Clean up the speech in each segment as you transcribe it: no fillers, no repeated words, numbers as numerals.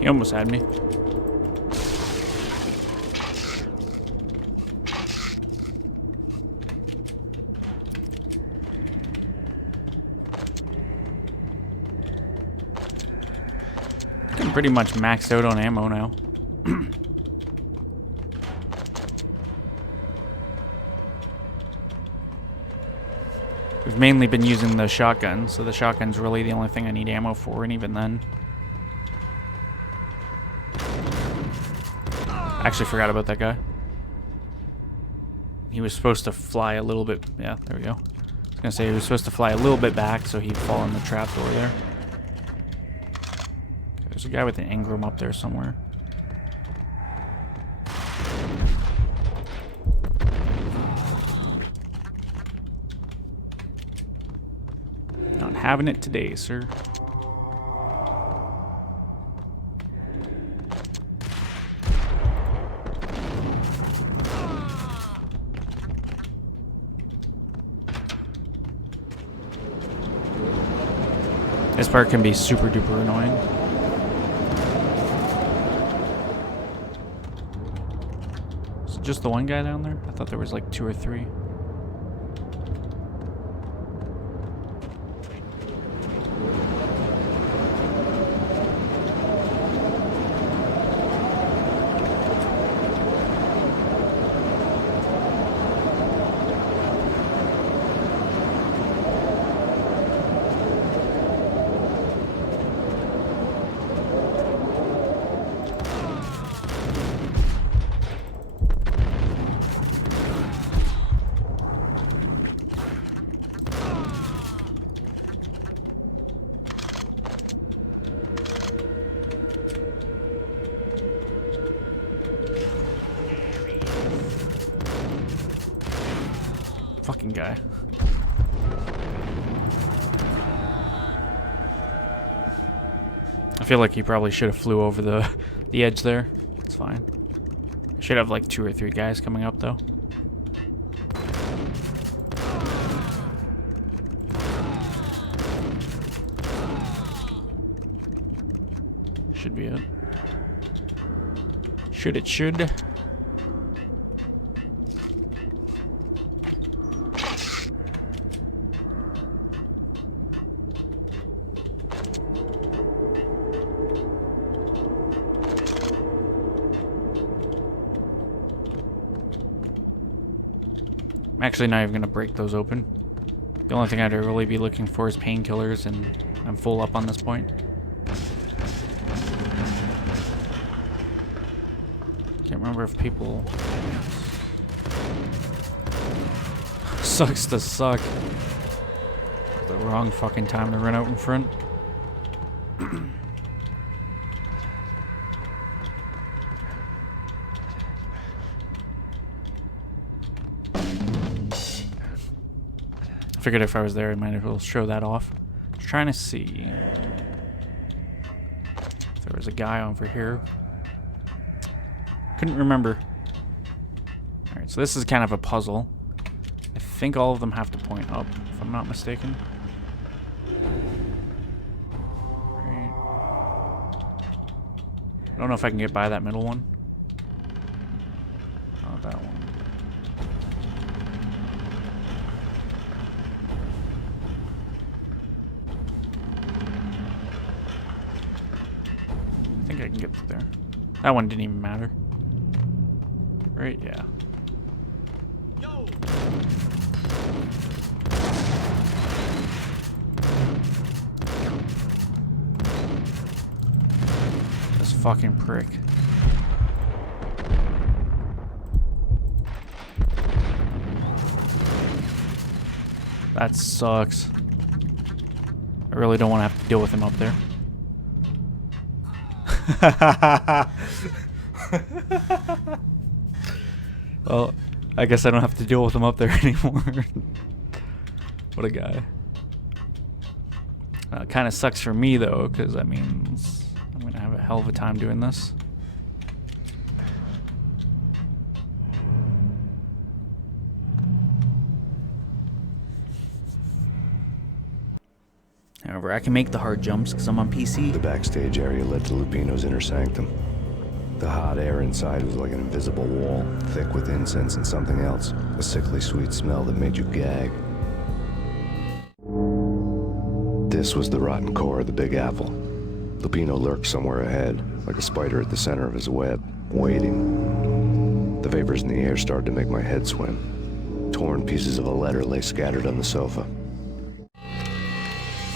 He almost had me. I'm pretty much maxed out on ammo now. We've mainly been using the shotgun, so the shotgun's really the only thing I need ammo for, and even then. I actually forgot about that guy. He was supposed to fly a little bit. Yeah, there we go. I was gonna say he was supposed to fly a little bit back so he'd fall in the trapdoor there. There's a guy with an Ingram up there somewhere. Not having it today, sir. This part can be super duper annoying. Is it just the one guy down there? I thought there was like 2 or 3. Fucking guy. I feel like he probably should have flew over the edge there. It's fine. I should have like 2 or 3 guys coming up though. Should be it. Should. I'm actually not even going to break those open. The only thing I'd really be looking for is painkillers, and I'm full up on this point. Can't remember if people... Sucks to suck. The wrong fucking time to run out in front. I figured if I was there, I might as well show that off. Just trying to see if there was a guy over here. Couldn't remember. Alright, so this is kind of a puzzle. I think all of them have to point up, if I'm not mistaken. Right. I don't know if I can get by that middle one. Oh, that one. I think I can get through there. That one didn't even matter. Right, yeah. Yo. This fucking prick. That sucks. I really don't want to have to deal with him up there. Well, I guess I don't have to deal with him up there anymore. What a guy. It kind of sucks for me though, because that means I'm gonna have a hell of a time doing this. However, I can make the hard jumps because I'm on PC. The backstage area led to Lupino's inner sanctum. The hot air inside was like an invisible wall, thick with incense and something else, a sickly sweet smell that made you gag. This was the rotten core of the Big Apple. Lupino lurked somewhere ahead, like a spider at the center of his web, waiting. The vapors in the air started to make my head swim. Torn pieces of a letter lay scattered on the sofa.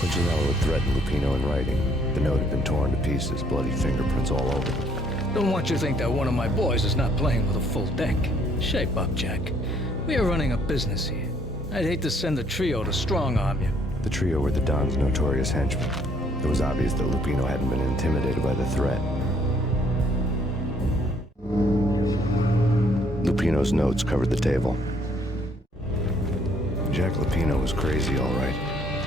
Punchinello had threatened Lupino in writing. The note had been torn to pieces, bloody fingerprints all over it. Don't want you to think that one of my boys is not playing with a full deck. Shape up, Jack. We are running a business here. I'd hate to send the trio to strong-arm you. The trio were the Don's notorious henchmen. It was obvious that Lupino hadn't been intimidated by the threat. Lupino's notes covered the table. Jack Lupino was crazy, all right.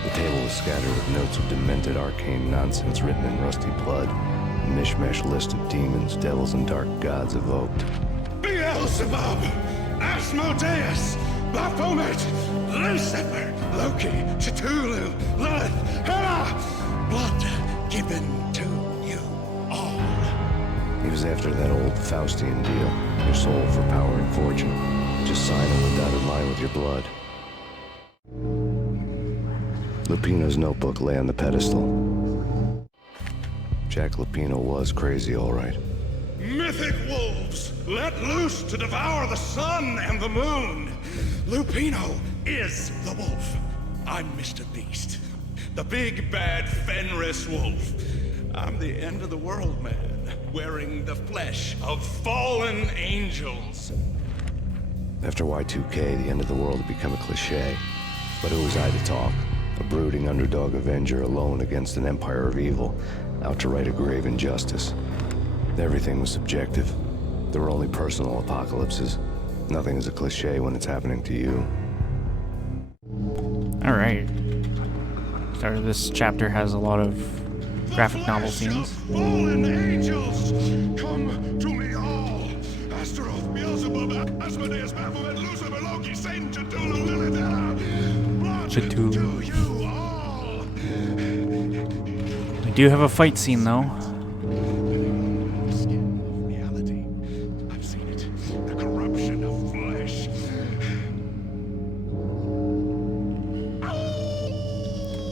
The table was scattered with notes of demented arcane nonsense written in rusty blood. A mishmash list of demons, devils, and dark gods evoked. Beelzebub, Asmodeus, Baphomet, Lucifer, Loki, Cthulhu, Lilith, Hela, blood given to you all. He was after that old Faustian deal, your soul for power and fortune. Just sign on the dotted line with your blood. Lupino's notebook lay on the pedestal. Jack Lupino was crazy, all right. Mythic wolves, let loose to devour the sun and the moon. Lupino is the wolf. I'm Mr. Beast, the big bad Fenris wolf. I'm the end of the world man, wearing the flesh of fallen angels. After Y2K, the end of the world had become a cliche. But who was I to talk? A brooding underdog avenger alone against an empire of evil, out to right a grave injustice. Everything was subjective. There were only personal apocalypses. Nothing is a cliche when it's happening to you. Alright. So this chapter has a lot of graphic novel scenes. Fallen angels, come to me all. Astaroth, Beelzebub, Asmodeus, Baphomet, Lucifer, Loki, Satan, Cthulhu, Lilith, Hela. Cthulhu. To you all. We do have a fight scene though. Reality. I've seen it. The corruption of flesh.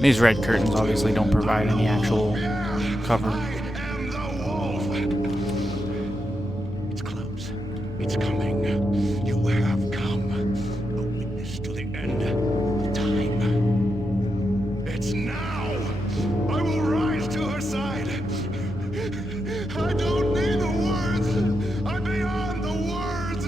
These red curtains obviously don't provide any actual cover. I am the wolf. It's close. It's coming. You have come. A witness to the end. Time. It's now. I will rise to her side. I don't need the words. I'm beyond the words.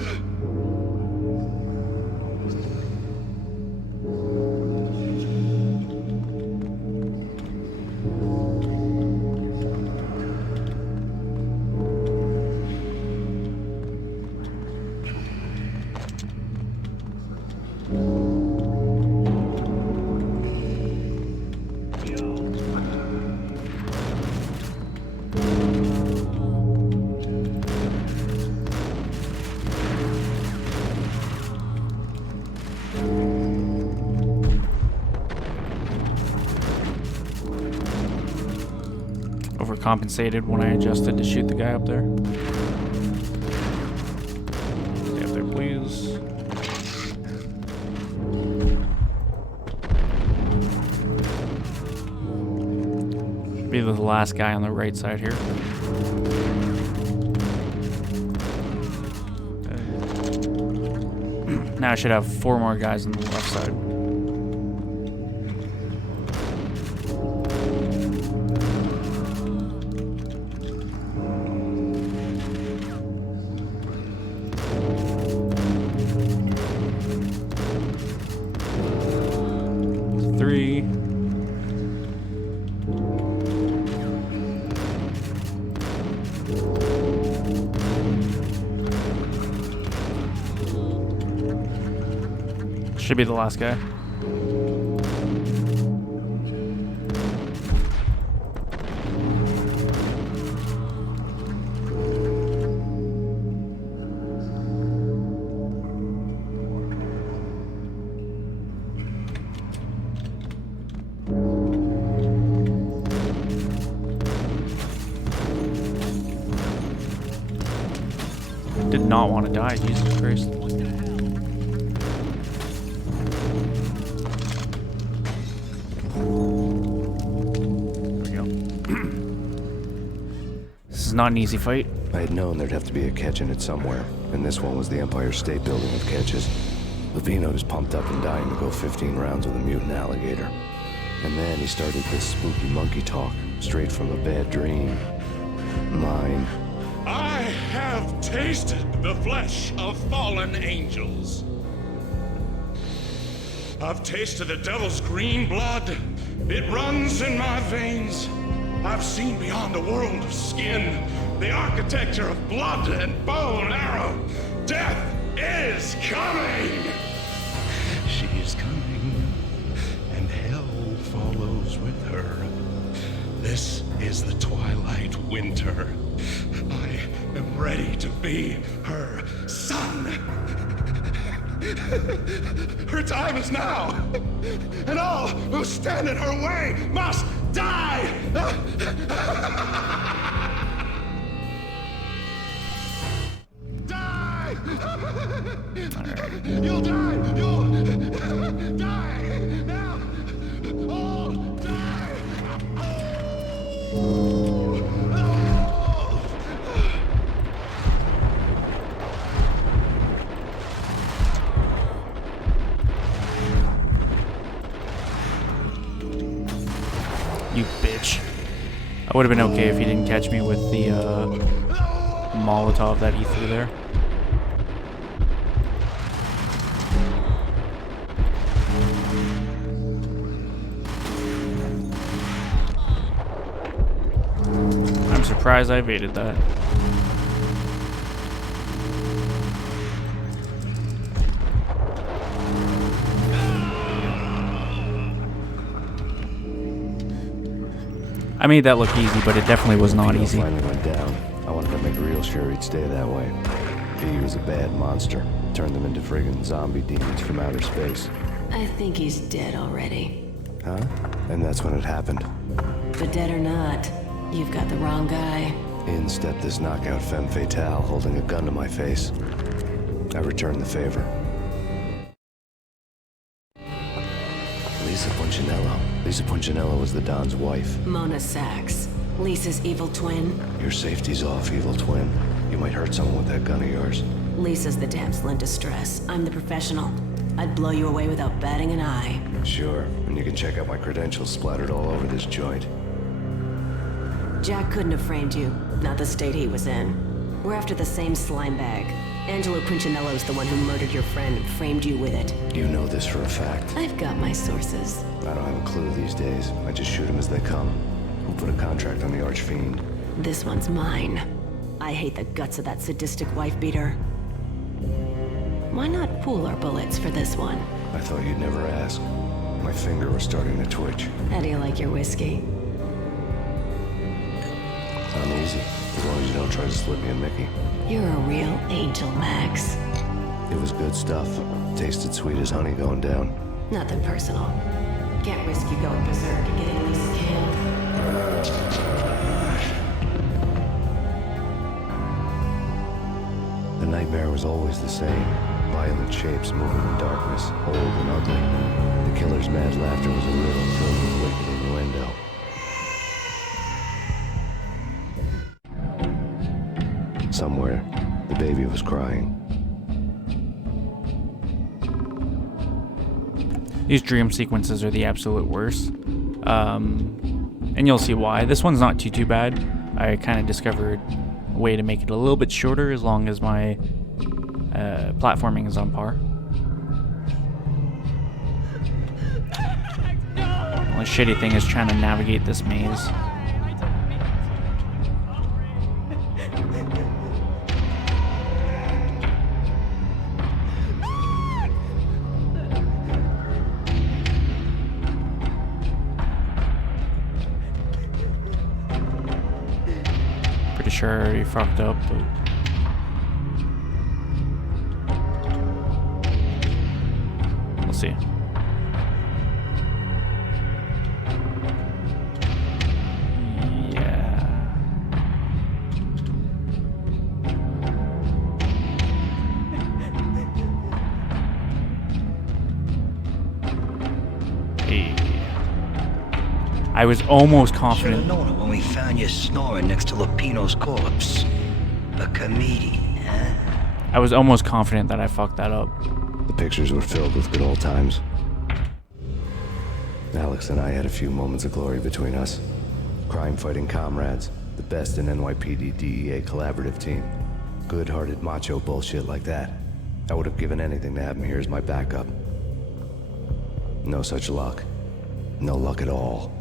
Overcompensated when I adjusted to shoot the guy up there. Stay up there, please. Be the last guy on the right side here. Okay. Now I should have 4 more guys on the left side. Should be the last guy. not want to die, Jesus Christ. There we go. This is not an easy fight. I had known there'd have to be a catch in it somewhere, and this one was the Empire State Building of catches. Lupino was pumped up and dying to go 15 rounds with a mutant alligator. And then he started this spooky monkey talk, straight from a bad dream. Mine. I have tasted the flesh of fallen angels. I've tasted the devil's green blood. It runs in my veins. I've seen beyond a world of skin, the architecture of blood and bone arrow. Death is coming! She is coming, and hell follows with her. This is the twilight winter. I am ready to be her son. Her time is now, and all who stand in her way must die! Die! You'll die! You'll die! Now! All die! You bitch. I would have been okay if he didn't catch me with the Molotov that he threw there. I'm surprised I evaded that. I made that look easy, but it definitely was not easy. Finally went down. I wanted to make real sure he'd stay that way. He was a bad monster. Turned them into friggin' zombie demons from outer space. I think he's dead already. Huh? And that's when it happened. But dead or not, you've got the wrong guy. In stepped this knockout femme fatale, holding a gun to my face. I returned the favor. Lisa Punchinello. Lisa Punchinello was the Don's wife. Mona Sachs, Lisa's evil twin. Your safety's off, evil twin. You might hurt someone with that gun of yours. Lisa's the damsel in distress. I'm the professional. I'd blow you away without batting an eye. Sure, and you can check out my credentials splattered all over this joint. Jack couldn't have framed you, not the state he was in. We're after the same slime bag. Angelo Punchinello's the one who murdered your friend and framed you with it. You know this for a fact. I've got my sources. I don't have a clue these days. I just shoot them as they come. Who put a contract on the Archfiend? This one's mine. I hate the guts of that sadistic wife-beater. Why not pool our bullets for this one? I thought you'd never ask. My finger was starting to twitch. How do you like your whiskey? I'm easy, as long as you don't try to slip me a Mickey. You're a real angel, Max. It was good stuff. Tasted sweet as honey going down. Nothing personal. Can't risk you going berserk and getting Lisa killed. The nightmare was always the same. Violent shapes moving in darkness, old and ugly. The killer's mad laughter was a riddle filled with wicked innuendo. Somewhere, the baby was crying. These dream sequences are the absolute worst. And you'll see why. This one's not too bad. I kind of discovered a way to make it a little bit shorter as long as my platforming is on par. The only shitty thing is trying to navigate this maze. Pretty sure I already fucked up, but... we'll see. Yeah. I was almost Should have confident. known it when we found you snoring next to Lupino's corpse. A comedian, huh? I was almost confident that I fucked that up. The pictures were filled with good old times. Alex and I had a few moments of glory between us. Crime-fighting comrades, the best in NYPD DEA collaborative team. Good-hearted macho bullshit like that. I would have given anything to have him here as my backup. No such luck. No luck at all.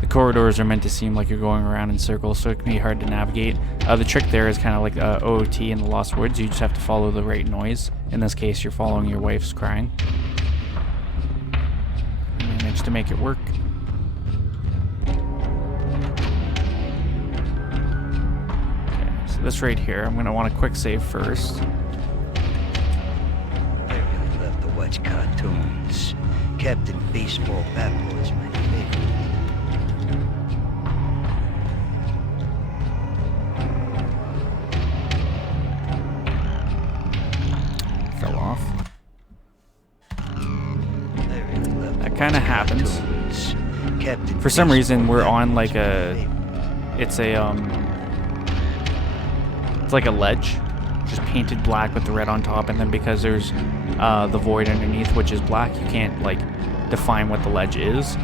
The corridors are meant to seem like you're going around in circles, so it can be hard to navigate. The trick there is kind of like OOT in the Lost Woods. You just have to follow the right noise. In this case, you're following your wife's crying. I managed to make it work. Okay, so this right here, I'm going to want a quick save first. I really love to watch cartoons. Captain Baseball Bat Boy's my favorite. Fell off. I really love to That kind of watch happens. cartoons. Captain For some reason, Baseball we're Bat on Boy's like my a... favorite. It's like a ledge, just painted black with the red on top, and then because there's the void underneath, which is black, you can't like define what the ledge is.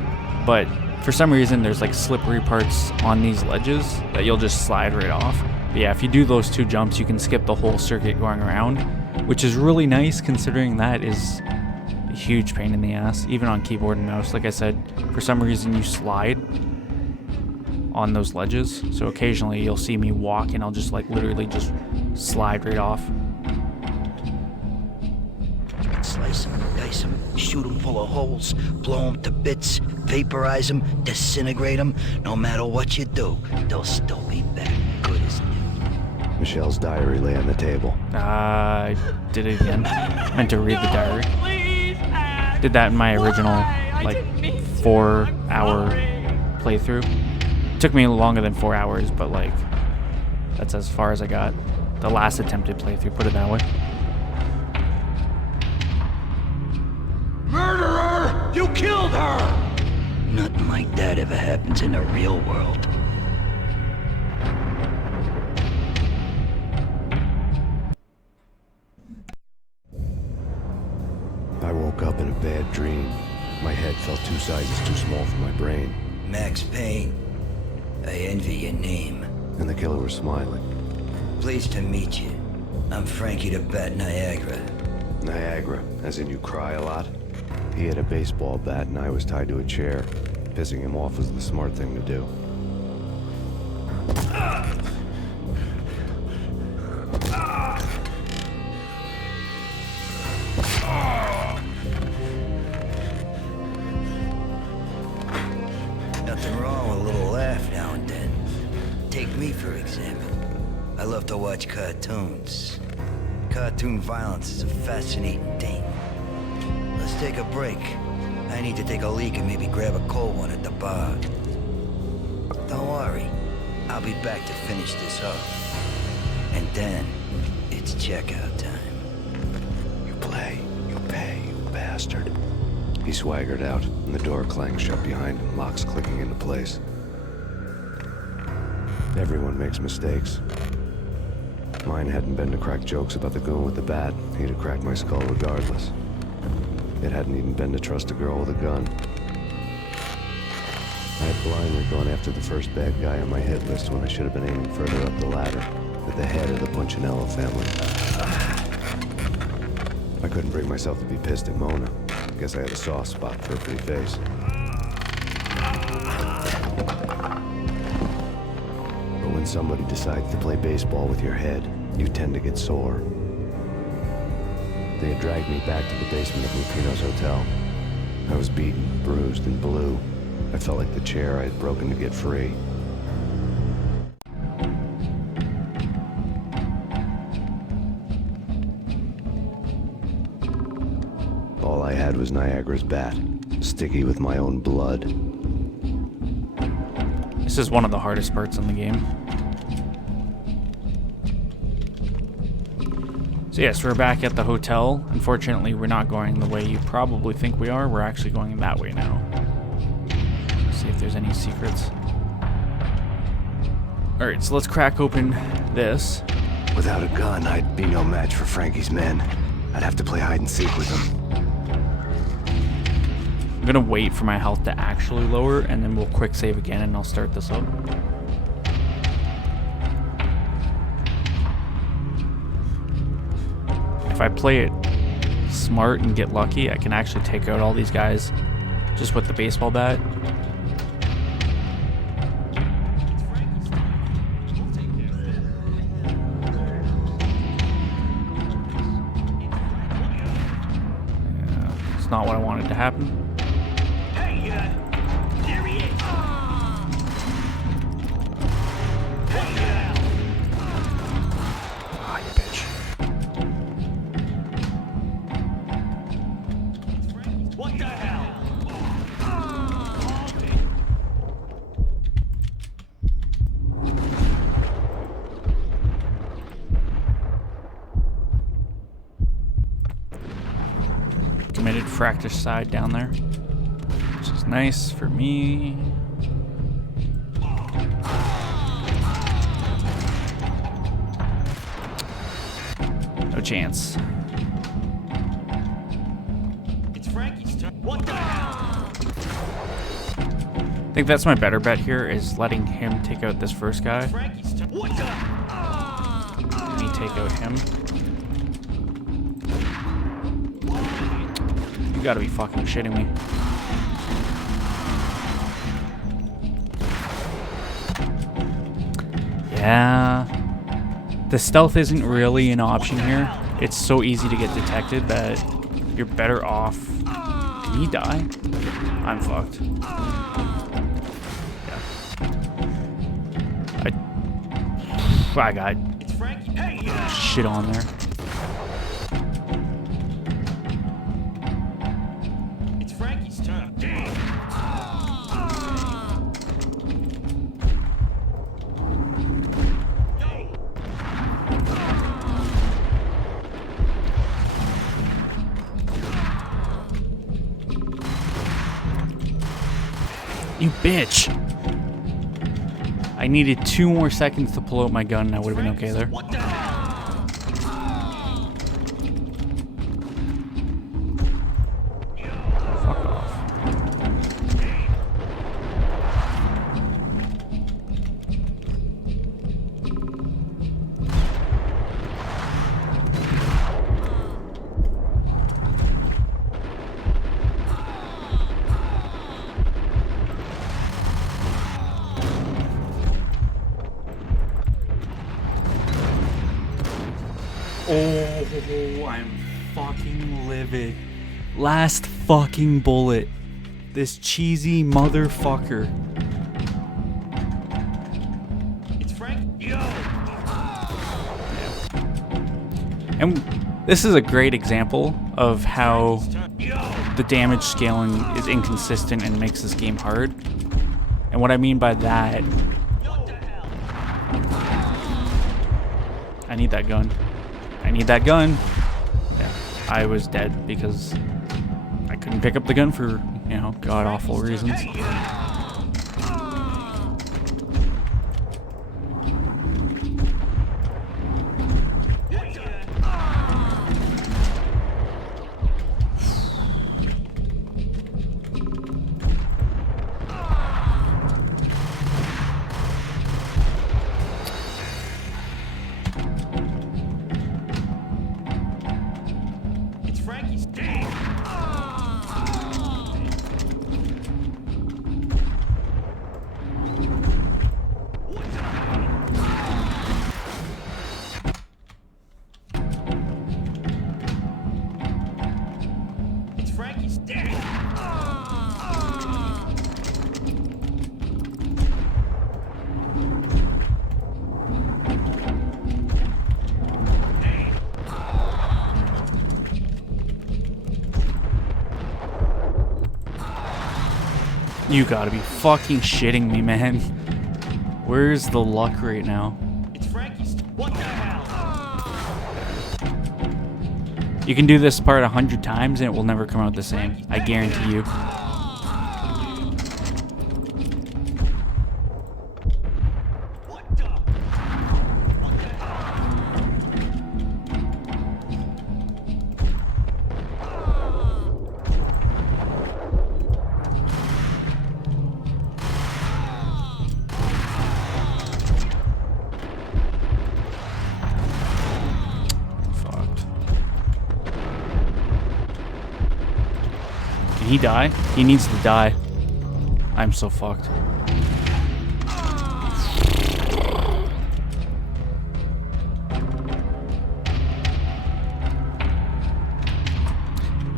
But for some reason, there's like slippery parts on these ledges that you'll just slide right off. But yeah, if you do those 2 jumps, you can skip the whole circuit going around, which is really nice considering that is a huge pain in the ass, even on keyboard and mouse. Like I said, for some reason you slide on those ledges, so occasionally you'll see me walk and I'll just like literally just slide right off. Slice them, dice them, shoot them full of holes, blow them to bits, vaporize them, disintegrate them. No matter what you do, they'll still be back good as new. Michelle's diary lay on the table. I did it again. Meant to read the diary. Did that in my original like 4-hour playthrough. Took me longer than 4 hours, but like that's as far as I got. The last attempted playthrough, put it that way. Murderer! You killed her! Nothing like that ever happens in the real world. I woke up in a bad dream. My head felt 2 sizes too small for my brain, Max Payne, I envy your name. and the killer was smiling. Pleased to meet you. I'm Frankie the Bat Niagara. Niagara, as in you cry a lot? He had a baseball bat and I was tied to a chair. Pissing him off was the smart thing to do. Nothing wrong with a little laugh now and then. Take me, for example. I love to watch cartoons. Cartoon violence is a fascinating thing. Let's take a break. I need to take a leak and maybe grab a cold one at the bar. Don't worry. I'll be back to finish this off. And then, it's checkout time. You play, you pay, you bastard. He swaggered out, and the door clanged shut behind him, locks clicking into place. Everyone makes mistakes. Mine hadn't been to crack jokes about the goon with the bat. He'd have cracked my skull regardless. It hadn't even been to trust a girl with a gun. I had blindly gone after the first bad guy on my hit list when I should have been aiming further up the ladder, at the head of the Punchinello family. I couldn't bring myself to be pissed at Mona. Guess I had a soft spot for her pretty face. But when somebody decides to play baseball with your head, you tend to get sore. They had dragged me back to the basement of Lupino's hotel. I was beaten, bruised, and blue. I felt like the chair I had broken to get free. All I had was Niagara's bat, sticky with my own blood. This is one of the hardest parts in the game. So yes, we're back at the hotel. Unfortunately, we're not going the way you probably think we are. We're actually going that way now. there's any secrets. Alright, so let's crack open this. Without a gun, I'd be no match for Frankie's men. I'd have to play hide and seek with them. I'm gonna wait for my health to actually lower, and then we'll quick save again, and I'll start this up. If I play it smart and get lucky, I can actually take out all these guys just with the baseball bat. Yeah, it's not what I wanted to happen. Committed fracture side down there, which is nice for me. No chance. It's Frankie's turn. What the hell? I think that's my better bet here, is letting him take out this first guy. Frankie's turn. What the? And me take out him. You gotta be fucking shitting me. Yeah. The stealth isn't really an option here. It's so easy to get detected that you're better off. Did he die? I'm fucked. Yeah. I got It's Frankie. Hey, shit on there. it's Frankie's turn. Damn. You bitch! I needed 2 more seconds to pull out my gun and I would have been okay there. What the hell? Fuck off. Oh, I'm fucking livid. Last fucking bullet. This cheesy motherfucker. It's Frank. Yo. And this is a great example of how Yo. the damage scaling is inconsistent and makes this game hard. And what I mean by that, What the hell? I need that gun. I need that gun. Yeah, I was dead because I couldn't pick up the gun for, you know, god-awful reasons. It's Frankie's damn. It's Frankie's damn. You gotta be fucking shitting me, man. Where's the luck right now? It's Frankie's. What the hell? You can do this part 100 times and it will never come out the same. I guarantee you. he die? He needs to die. I'm so fucked.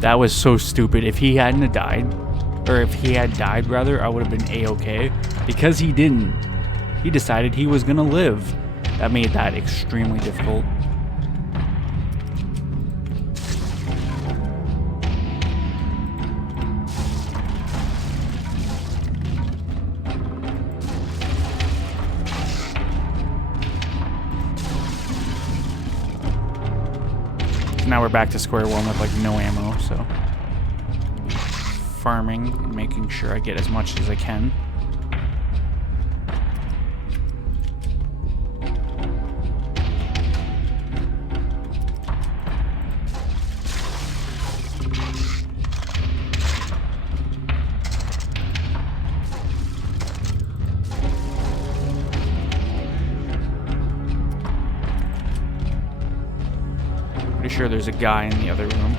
That was so stupid. If he hadn't have died, or if he had died rather, I would have been A-okay. Because he didn't. He decided he was gonna live. That made that extremely difficult. Now we're back to square one with like no ammo, so farming and making sure I get as much as I can. Pretty sure there's a guy in the other room.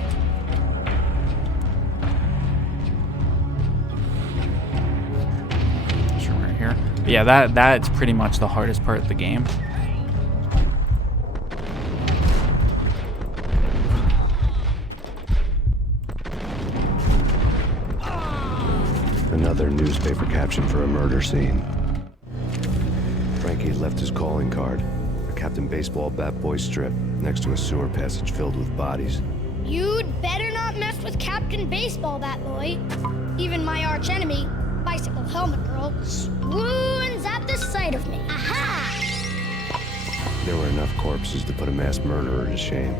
This room right here. But yeah, that's pretty much the hardest part of the game. Another newspaper caption for a murder scene. Frankie had left his calling card, a Captain Baseball bat boy strip, next to a sewer passage filled with bodies. You'd better not mess with Captain Baseball, Bat Boy. Even my archenemy, Bicycle Helmet Girl, swoons at the sight of me. Aha! There were enough corpses to put a mass murderer to shame.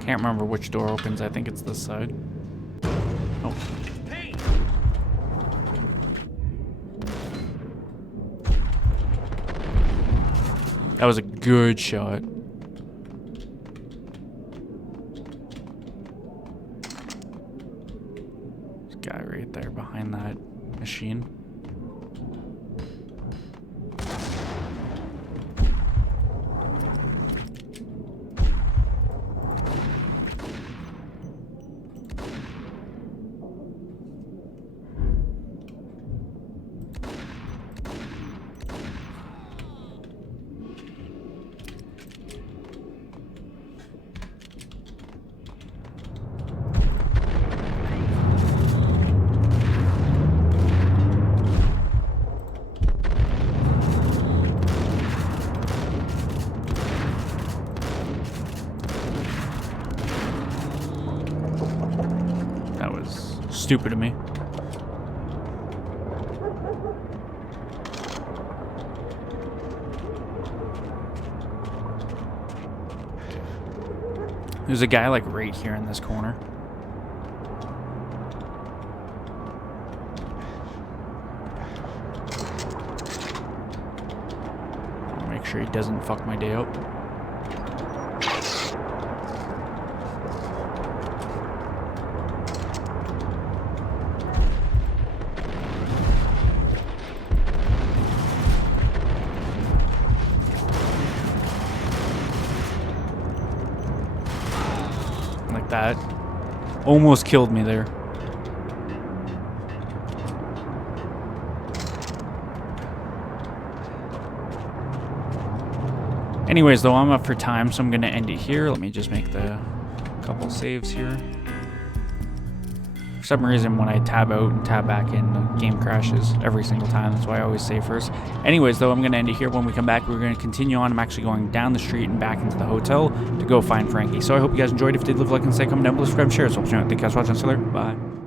Can't remember which door opens. I think it's this side. Oh. Payne! That was a good shot. There's a guy right there behind that machine. Stupid of me. There's a guy like right here in this corner. Make sure he doesn't fuck my day up. That almost killed me there. Anyways, though, I'm up for time, so I'm gonna end it here. Let me just make the couple saves here. For some reason, when I tab out and tab back in, the game crashes every single time. That's why I always save first. Anyways, though, I'm going to end it here. When we come back, we're going to continue on. I'm actually going down the street and back into the hotel to go find Frankie. So I hope you guys enjoyed. If you did, leave a like and say, comment down below, subscribe, share. So, thank you guys for watching. Bye.